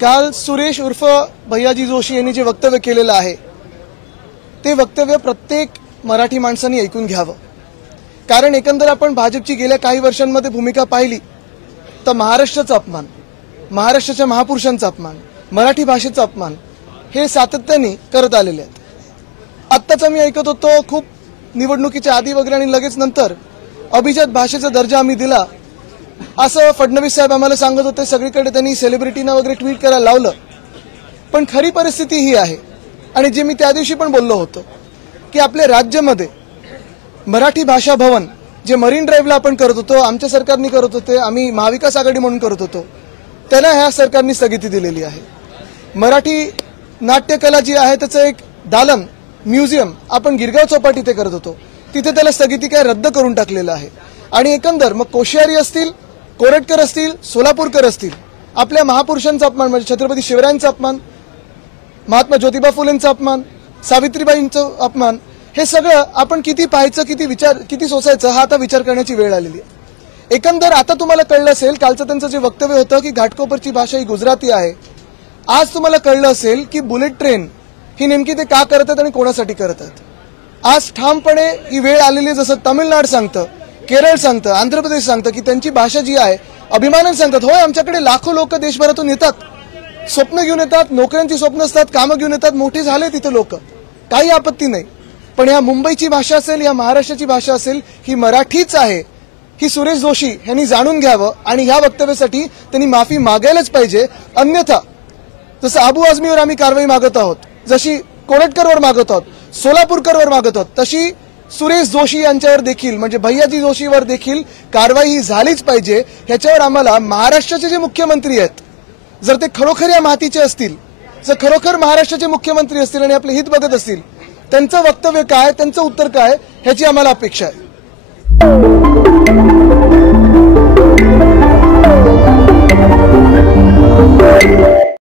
काल सुरेश उर्फ भैयाजी जोशी यांनी जे वक्तव्य केलेलं आहे ते वक्तव्य प्रत्येक मराठी माणसाने ऐकून घ्यावं। कारण एकंदर आपण भाजपची गेल्या काही वर्षांमध्ये भूमिका पाहिली तर महाराष्ट्राचा अपमान, महाराष्ट्राच्या महापुरुषांचा अपमान, मराठी भाषेचा अपमान हे सातत्याने करत आलेले आहेत। आत्ताच मी ऐकत होतो खूप निवडणुकीच्या आधी वगैरे आणि लगेच नंतर अभिजात भाषेचा दर्जा आम्ही दिला असं फडणवीस साहेब आम्हाला सांगत होते। सगळीकडे त्यांनी सेलिब्रिटीना वगैरे ट्विट करायला लावलं, पण खरी परिस्थिती ही आहे आणि जे मी त्या दिवशी पण बोललो होतो की आपल्या राज्यामध्ये मराठी भाषा भवन जे मरीन ड्राईव्हला आपण करत होतो, आमच्या सरकारने करत होते, आम्ही महाविकास आघाडी म्हणून करत होतो, त्याला ह्या सरकारने स्थगिती दिलेली आहे। मराठी नाट्यकला जी आहे त्याचं एक दालन म्युझियम आपण गिरगाव चौपाटी इथे करत होतो, तिथे त्याला स्थगिती काय रद्द करून टाकलेलं आहे। आणि एकंदर मग कोश्यारी असतील, कोरटकर असतील, सोलापूरकर असतील, आपल्या महापुरुषांचा अपमान म्हणजे छत्रपती शिवरायांचा अपमान, महात्मा ज्योतिबा फुलेंचा अपमान, सावित्रीबाईंचा अपमान, हे सगळं आपण किती पाहायचं, किती सोसायचं हा आता विचार करण्याची वेळ आलेली आहे। एकंदर आता तुम्हाला कळलं असेल कालचं त्यांचं जे वक्तव्य होतं की घाटकोपरची भाषा ही गुजराती आहे, आज तुम्हाला कळलं असेल की बुलेट ट्रेन ही नेमकी ते का करत आहेत आणि कोणासाठी करत आहेत। आज ठामपणे ही वेळ आलेली, जसं तामिळनाडू सांगतं, केरळ सांगतं, आंध्र प्रदेश सांगतं की त्यांची भाषा जी आहे अभिमानाने सांगतात, होय आमच्याकडे लाखो लोक देशभरातून येतात, स्वप्न घेऊन येतात, नोकऱ्यांची स्वप्न असतात, कामं घेऊन येतात, मोठे झाले तिथे लोक, काही आपत्ती नाही। पण या मुंबईची भाषा असेल, या महाराष्ट्राची भाषा असेल, ही मराठीच आहे ही सुरेश जोशी यांनी जाणून घ्यावं आणि ह्या वक्तव्यासाठी त्यांनी माफी मागायलाच पाहिजे। अन्यथा जसं अबू आझमीवर आम्ही कारवाई मागत आहोत, जशी कोरटकरवर मागत आहोत, सोलापूरकरवर मागत आहोत, तशी सुरेश जोशी यांच्यावर देखील म्हणजे भैयाजी जोशीवर देखील कारवाई ही झालीच पाहिजे। ह्याच्यावर आम्हाला महाराष्ट्राचे जे मुख्यमंत्री आहेत, जर ते खरोखर या मातीचे असतील, जर खरोखर महाराष्ट्राचे मुख्यमंत्री असतील आणि आपले हित बघत असतील, त्यांचं वक्तव्य काय, त्यांचं उत्तर काय ह्याची आम्हाला अपेक्षा आहे।